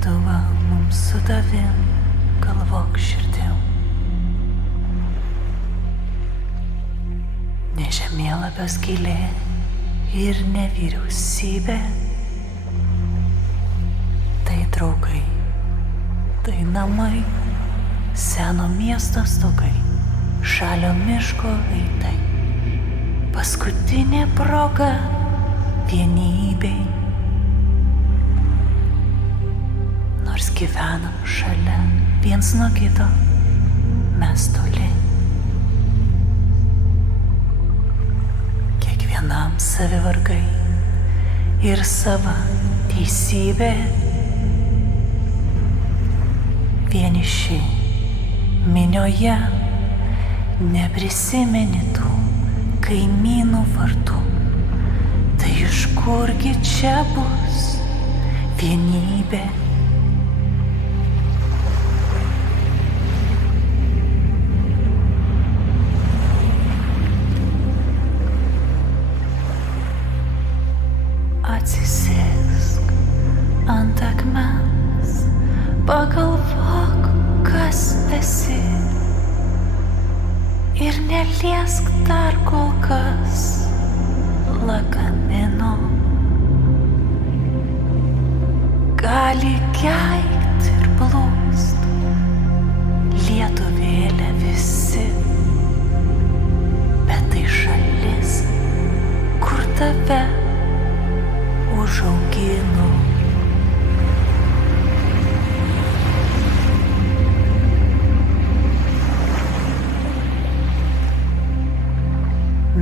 Lietuva mums su tavim, galvok širdim. Ne žemėlapio skylė ir ne vyriausybė. Tai draugai, tai namai, seno miesto stogai, žalio miško veidai. Paskutinė proga vienybei. Nors gyvenam šalia viens nuo kito, mes toli. Kiekvienam savi vargai ir sava teisybė. Vieniši minioje neprisimeni tų kaimynų vardų. Tai iš kurgi čia bus vienybė? Atsisėsk ant akmens, pagalvok, kas esi, ir neliesk dar kol kas lagamino. Gali keikt ir plūst lietuvėlė visi, bet tai šalis, kur tave užaugino.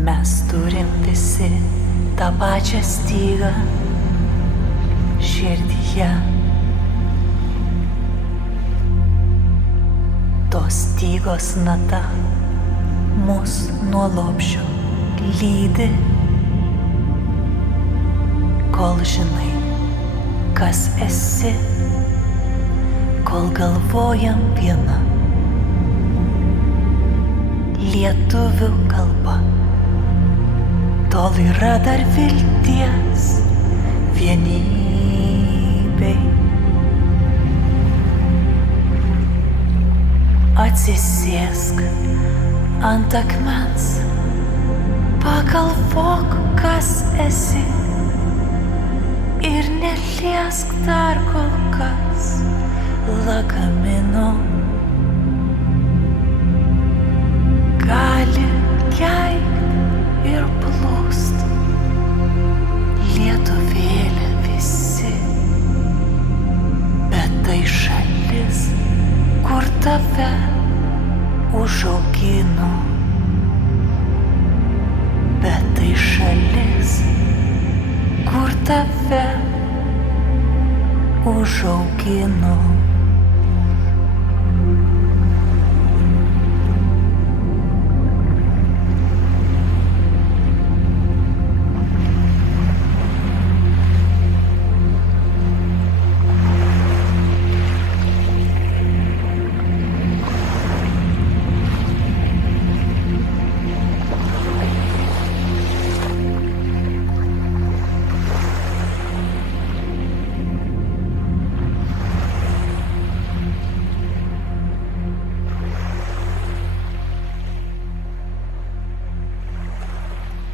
Mes turim visi tą pačią stygą širdyje. Tos stygos nata mus nuo lopšio lydi. Kol žinai, kas esi, kol galvojam viena lietuvių kalba, tol yra dar vilties vienybei. Atsisėsk ant akmens, pagalvok, kas esi, ir neliesk dar kol kas lagamino. Gali keikt ir plūst lietuvėlė visi, bet tai šalis, kur tave užaugino. Bet tai šalis, kur tave užaugino.